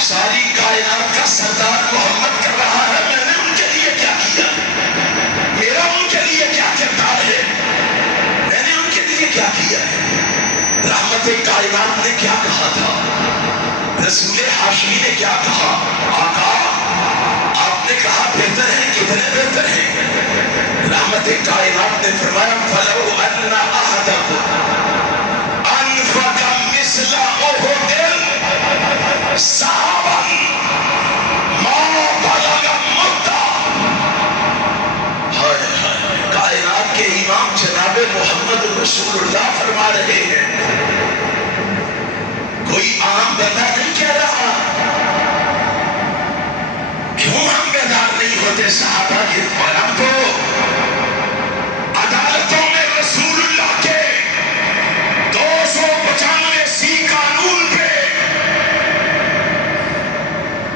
ساری کائنات کا سردار محمد کر رہا ہے میں نے ان کے لیے کیا کیا، میرا ان کے لیے کیا کردار ہے، میں نے ان کے لیے کیا کیا ہے۔ رحمت کائنات نے کیا کہا تھا، رسول ہاشمی نے کیا کہا، آقا آپ نے کہا بہتر ہے، کتنے بہتر ہیں۔ رحمت کائنات نے فرمایا فَلَوْ أَنَّ أَحَدَكُمْ أَنفَقَ مِثْلَ أُحُدٍ ذَهَبًا مَا بَلَغَ مُدَّ۔ کائنات کے امام جناب محمد رسول اللہ فرما رہے ہیں، کوئی عام بندہ نہیں کہہ رہا، کیوں ہم بیدار نہیں ہوتے صحابہ کے؟ اور ہم تو عدالتوں میں رسول اللہ کے 295 قانون پہ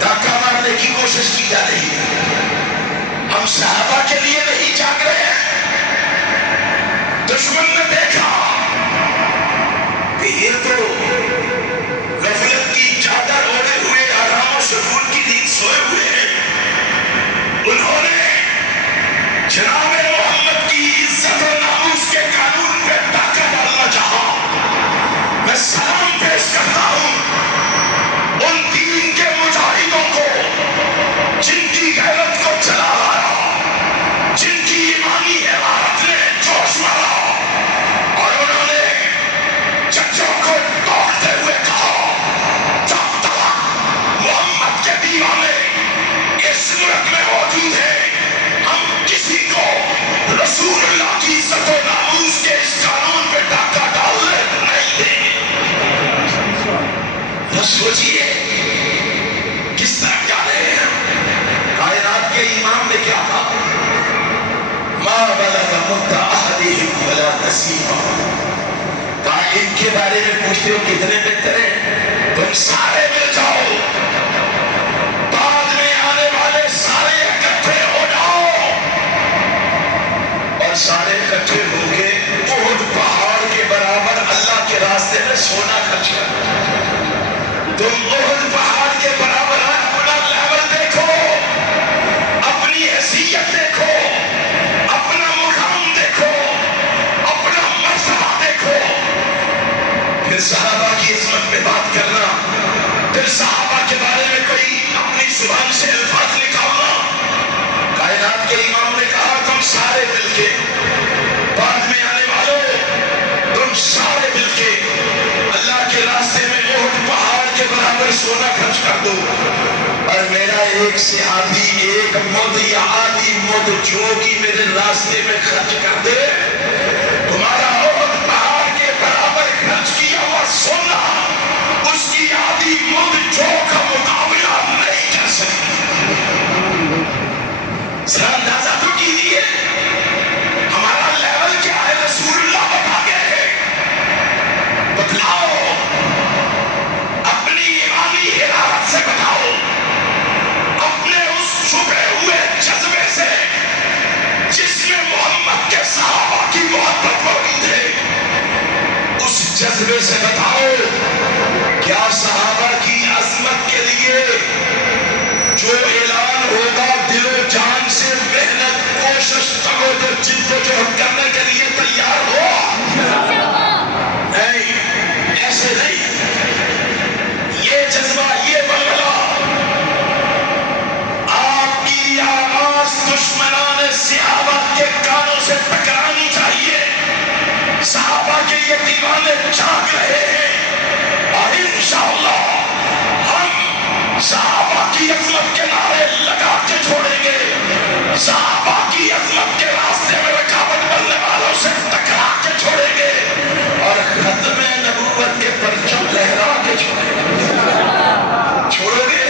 ڈاکہ مارنے کی کوشش کی جا رہی ہے، ہم صحابہ کے لیے نہیں جاگ رہے ہیں۔ دشمن نے دیکھا کہ یہ تو غفلت کی چادر اوڑھے ہوئے آرام و سکون کی نیند سوئے ہوئے ہیں، انہوں نے جناب محمد کی عزت و ناموس کے قانون پہ ڈاکہ ڈالنا چاہا۔ میں سلام پیش کرتا ہوں ان دین کے مجاہدوں کو جن کی غیرت کو جلا لایا، جن کی ایمانی عمارت نے جوش مارا، اور انہوں نے ججوں کو ٹوکتے ہوئے کہا جب تک محمد کے دیوانے اس ملک میں موجود ہیں ہم کسی کو رسول اللہ کی عزت و ناموس کے اس قانون پہ ڈاکہ ڈالنے نہیں دیں گے۔ تو سوچئے کس طرح جا رہے ہیں۔ کائنات کے امام نے کیا کہا، ما بلغ مد احدہم ولا نصیبہ۔ کہا ان کے بارے میں پوچھتے ہو کتنے بہتر ہیں، تم سارے مل جاؤ، بعد میں آنے والے سارے اکٹھے ہو جاؤ، اور سارے اکٹھے ہو کے احد پہاڑ کے برابر اللہ کے راستے میں سونا خرچ کرو۔ تم احد پہاڑ کے برابر اپنا لیول دیکھو، اپنی حیثیت دیکھو، اپنا مقام دیکھو، اپنا مرتبہ دیکھو، پھر صحابہ کی عظمت پہ بات کرنا، پھر صحابہ کے بارے میں کوئی اپنی زبان سے الفاظ نکالنا۔ کائنات کے امام نے کہا تم سارے مل کے، بعد میں آنے والوں تم سارے مل کے اللہ کے راستے میں احد پہاڑ کے برابر سونا خرچ کر دو، اور میرا ایک صحابی ایک مد یا آدھی مد جو کی میرے راستے میں خرچ کر دے، تمہارا احد پہاڑ کے برابر خرچ کیا ہوا سونا اس کی آدھی مد جو کا مقابلہ نہیں کر سکتی۔ ذرا اندازہ تو کیجیے ہمارا لیول کیا ہے، رسول اللہ بتا گئے ہیں، بتلاؤ اپنی ایمانی حرارت سے، بتاؤ اپنے اس چھپے ہوئے جذبے سے جس میں محمد کے صحابہ کی محبت موجود ہے، اس جذبے سے بتاؤ کیا صحابہ کی عظمت کے لیے جو اعلان ہوگا دل و جان سے محنت کوشش کرو تو جد و جہد کرنے کے لیے تیار ہو؟ نہیں، ایسے نہیں۔ یہ جذبہ، یہ بلبلہ آپ کی آواز دشمنان صحابہ کے کانوں سے ٹکرانی چاہیے۔ صحابہ کے یہ دیوانے جاگ رہے ہیں، اور انشاءاللہ ہم صحابہ کی عظمت کے نعرے لگا کے چھوڑیں گے، صحابہ کی عظمت کے راستے میں رکاوٹ بننے والوں سے ٹکرا کے چھوڑیں گے، اور ختم نبوت کے پرچم لہرا کے چھوڑیں گے۔ چھوڑو گے؟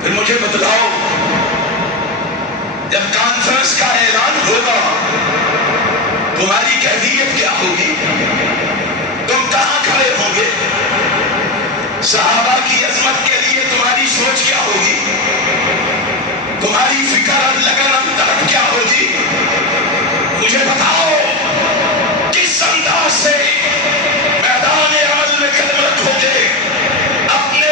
پھر مجھے بتلاؤ جب کانفرنس کا اعلان ہوگا تمہاری کیفیت کیا ہوگی؟ تم کہاں کھڑے ہوں گے؟ صحابہ کی عظمت کے لیے تمہاری سوچ کیا ہوگی؟ تمہاری فکر اور لگن اور طلب کیا ہوگی؟ مجھے بتاؤ کس انداز سے میدان عمل میں قدم رکھو گے، اپنے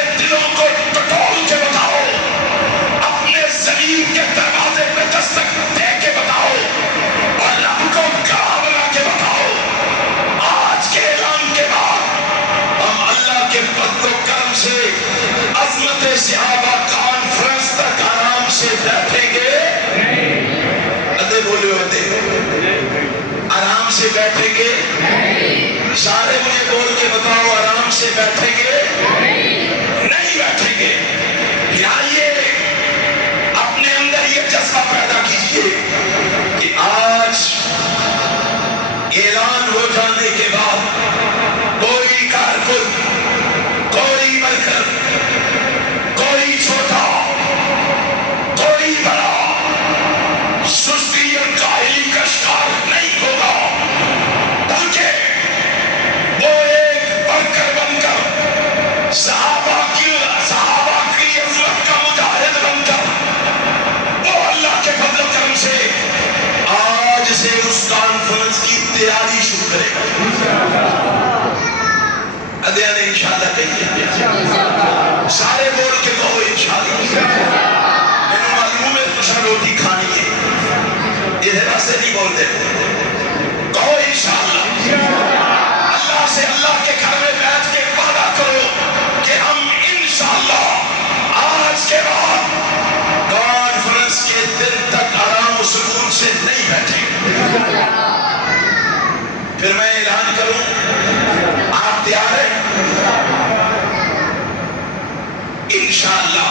بیٹھیں گے؟ سارے مجھے بول کے بتاؤ، آرام سے بیٹھیں گے؟ نہیں بیٹھیں گے۔ کہ آئیے اپنے اندر یہ جذبہ پیدا کیجئے کہ آج اعلان ہو جانے کے بعد کوئی کارکن، کوئی ورکر، کوئی چھوٹا، کوئی بڑا سستی اور کاہلی کا شکار نہیں ہوگا، بلکہ وہ ایک ورکر بن کر صحابہ کی عظمت کا مجاہد بن کر وہ اللہ کے فضل و کرم سے آج سے اس کانفرنس کی تیاری شروع کرے گا۔ ادھیان انشاءاللہ کہیے، سارے بول کے کہو انشاءاللہ۔ میں معلوم ہے تجھے روٹی کھانی ہے، یہ راستے نہیں بولتے، کہو انشاءاللہ۔ اللہ سے اللہ کے گھر میں بیٹھ کے وعدہ کرو کہ ہم انشاءاللہ آج کے بعد کانفرنس کے دن تک آرام و سکون سے نہیں بیٹھیں۔ پھر میں اعلان کروں، آپ تیار ہیں؟ انشاءاللہ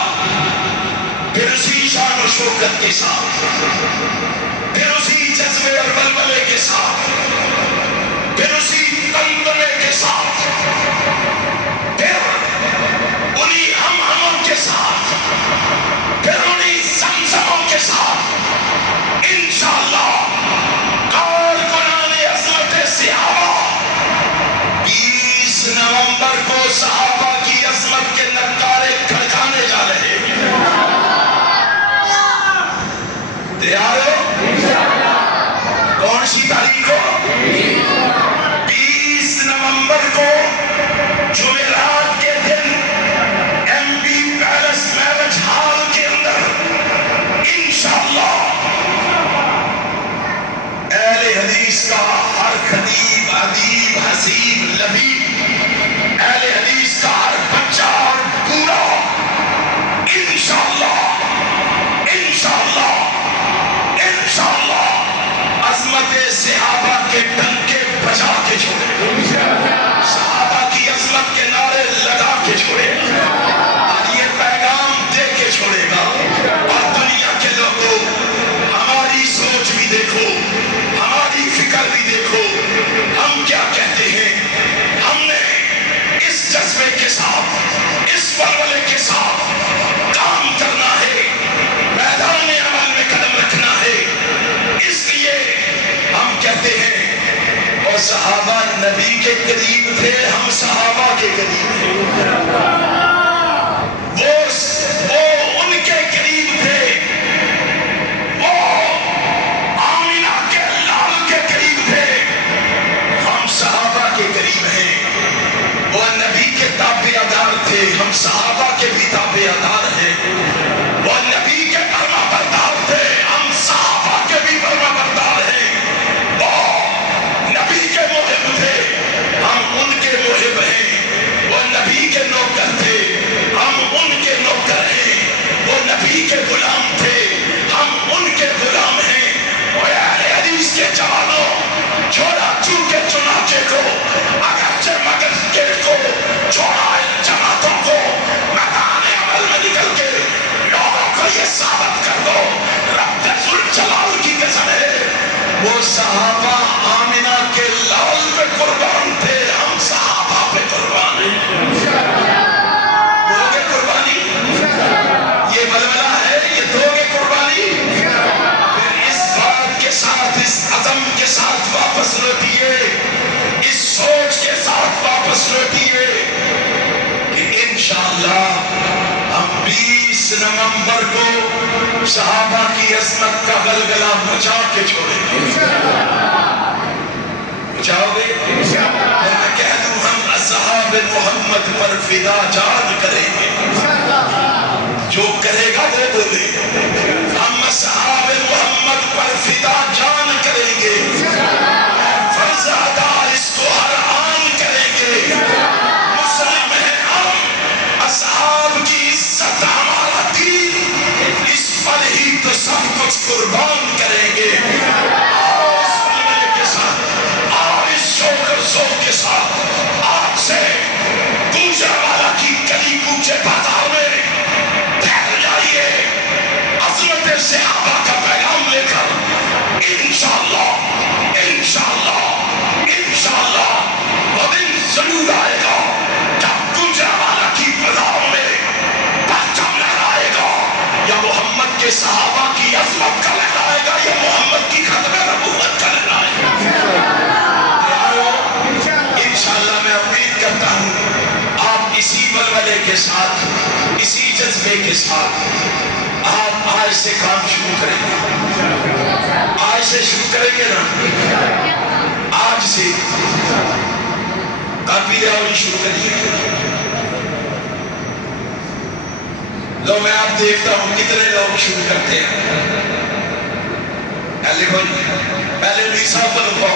پھر اسی شان و شوکت کے ساتھ، پھر اسی جذبے اور بلبلے کے ساتھ، پھر اسی تندمے کے ساتھ، پھر انہی ہم کے ساتھ، پھر انہی زمزموں کے ساتھ انشاءاللہ کارکنان عظمت صحابہ 20 نومبر کو صحابہ کی عظمت کے نغارے کھڑکانے جا رہے ہیں۔ تیار ہو؟ کون سی تاریخ کو؟ 20 نومبر کو جمعرات کے دن M B palace marriage hall کے اندر انشاءاللہ اہل حدیث کا ہر خطیب، ادیب، حسیب، لبیب، اہل حدیث کا ہر بچہ اور بوڑھا انشاءاللہ عظمت صحابہ کے ڈنکے بجا کے چھوڑے، صحابہ کی عظمت کے نعرے لگا کے چھوڑے، اور یہ پیغام دے کے چھوڑے گا۔ اور دنیا کے لوگوں، ہماری سوچ بھی دیکھو، ہماری فکر بھی دیکھو، ہم کیا کہتے ہیں۔ ہم نے اس جذبے کے ساتھ، اس بلبلے کے ساتھ کام کرنا ہے، میدان عمل میں قدم رکھنا ہے۔ اس لیے ہم کہتے ہیں وہ صحابہ نبی کے قریب تھے، ہم صحابہ کے قریب تھے، وہ ان کے قریب تھے، وہ آمینہ کے لال کے قریب تھے، ہم صحابہ کے قریب ہیں۔ وہ نبی کے تابع دار تھے، ہم صحابہ کے بھی تابع دار ہیں۔ وہ نبی کے فرما بردار تھے، ہم صحابہ کے بھی فرما بردار ہیں۔ وہ نبی کے محب تھے، ہم ان کے محب ہیں۔ وہ نبی کے نوکر تھے، ہم ان کے نوکر ہیں۔ وہ نبی کے غلام تھے، ہم ان کے غلام ہیں۔ وہ اہل حدیث کے جوانوں، چھوڑا چونکے چنانچے کو، اگرچہ مگر گیٹ کو چھوڑا ان جماعتوں کو، میدان عمل میں نکل کے لوگوں کو یہ ثابت کر دو رب ذوالجلال کی قسم ہے وہ صحابہ آمینہ کے لال پہ قربان تھے، ہم صحابہ پہ قربان ہیں۔ دو گے قربانی؟ یہ بلبلہ ہے، یہ دو گے قربانی؟ پھر اس بات کے ساتھ، اس عزم کے ساتھ واپس لوٹیے، اس سوچ کے ساتھ واپس لوٹیے کہ انشاءاللہ ہم 20 نومبر کو صحابہ کی عظمت کا گلگلہ مچا کے چھوڑیں گے۔ مچاؤ گے؟ اور میں کہہ دوں ہم اصحاب محمد پر فدا جان کریں گے، جو کرے گا وہ بولے، ہم اصحاب محمد پر فدا جان کریں گے، فرض ادا اس کو ہر آن کریں گے۔ مسلم ہیں ہم، اصحاب کی عزت ہمارا دین، اس پر ہی تو سب کچھ قربان کریں گے۔ اس بلبلے کے ساتھ اسی جذبے کے ساتھ آپ آج سے کام شروع کریں گے، آج سے شروع کریں گے نا، آج سے کافی ریاوری شروع کریے۔ لو میں آپ دیکھتا ہوں کتنے لوگ شروع کرتے ہیں، پہلے میر صاحب کو لکھو